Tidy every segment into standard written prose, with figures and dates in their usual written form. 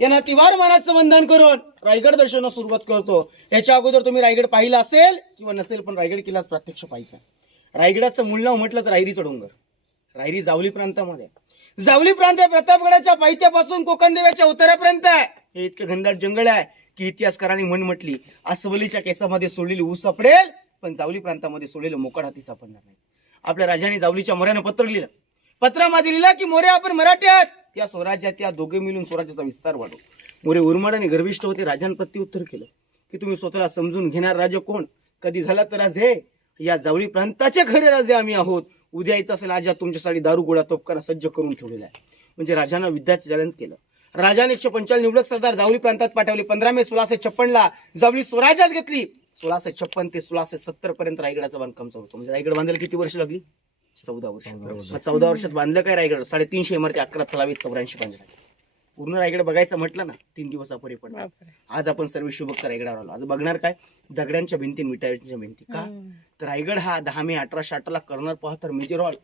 यांना तिवार मानाचं बंधन करून रायगड दर्शनाला सुरुवात करतो. याच्या अगोदर तुम्ही रायगड पाहिला असेल किंवा नसेल, पण रायगड किल्लाच प्रत्यक्ष पाहायचा. रायगडाचं मूळ नाव म्हटलं तर रायरीचं डोंगर. रायरी जावली प्रांतामध्ये, जावली प्रांत हे प्रतापगडाच्या पायथ्यापासून कोकण देवाच्या उत्तरेपर्यंत आहे. हे इतकं घनदाट जंगल आहे की इतिहासकारांनी म्हण म्हटली, अस्वलीच्या केसामध्ये सोडलेली ऊस सापडेल, पण जावली प्रांतामध्ये सोडलेलं मोकाट हाती सापडणार नाही. आपल्या राजाने जावलीच्या मोऱ्यानं पत्र लिहिलं. पत्रामध्ये लिहिलं की मोरे आपण मराठी आहात, या स्वराज्यात या दोघे मिळून स्वराज्याचा विस्तार वाढव. मोरे उर्मड आणि गर्विष्ठ होते. राजांप्रती उत्तर केलं की तुम्ही स्वतःला समजून घेणार राजा कोण? कधी झाला तर आज हे या जावळी प्रांताचे खरे राजे आम्ही आहोत. उद्या यायचं असेल आज तुमच्यासाठी दारू गोळा तोफखाना सज्ज करून ठेवलेला आहे. म्हणजे राजानं युद्धाचं चॅलेंज केलं. राजाने 145 निवडक सरदार जावली प्रांतात पाठवले. 15 मे 1656 ला जावली स्वराज्यात घेतली. 1656 ते 1670 पर्यंत रायगडाचं बांधकाम चालू होतं. म्हणजे रायगड बांधायला किती वर्ष लागली? 14 वर्ष. 14 वर्षात बांधलं काय रायगड? 350 इमारती, 11 तलावी, 84 बांधल्या. पूर्ण रायगड बघायचं म्हटलं ना 3 दिवस अपुरे पडतात. आज आपण सर्व शुभक्त रायगडावर आलो. आज बघणार काय? दगडांच्या भिंती, विटांच्या भिंती. का तर रायगड हा 10 मे 1868 ला कर्नल पॉर्थर मेजर हॉल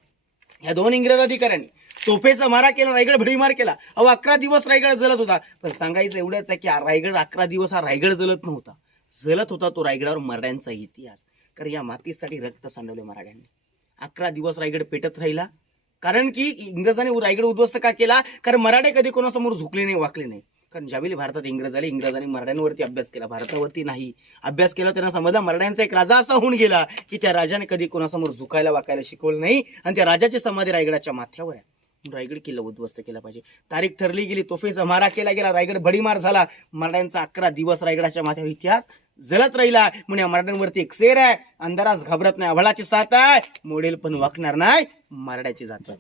या 2 इंग्रज अधिकाऱ्यांनी तोफेचा मारा केला, रायगड भडीमार केला. 11 दिवस रायगड जलत होता. पण सांगायचं एवढंच आहे की रायगड 11 दिवस हा रायगड जलत नव्हता. जलत होता तो रायगडावर मराठ्यांचा इतिहास. कारण या मातीसाठी रक्त सांडवले मराठ्यांनी. 11 दिवस रायगड पेटत राहिला. कारण की इंग्रजांनी रायगड उद्ध्वस्त का केला? कारण मराठे कधी कोणासमोर झुकले नाही, वाकले नाही. कारण ज्यावेळी भारतात इंग्रज आले, इंग्रजांनी मराठ्यांवरती अभ्यास केला, भारतावरती नाही अभ्यास केला. त्यांना समजला मराठ्यांचा एक राजा असा होऊन गेला की त्या राजाने कधी कोणासमोर झुकायला वाकायला शिकवलं नाही. आणि त्या राजाची समाधी रायगडाच्या माथ्यावर आहे. रायगड किल्ला उद्ध्वस्त केला पाहिजे. तारीख ठरली गेली, तोफेचा मारा केला गेला, रायगड भडीमार झाला. मराठ्यांचा 11 दिवस रायगडाच्या माथ्यावर इतिहास जलत राहिला. म्हणून मराठ्यांवरती एक शेर आहे, अंधारास घाबरत नाही, अभळाची साथ आहे, मोडेल पण वाकणार नाही, मराठ्याची जात आहे.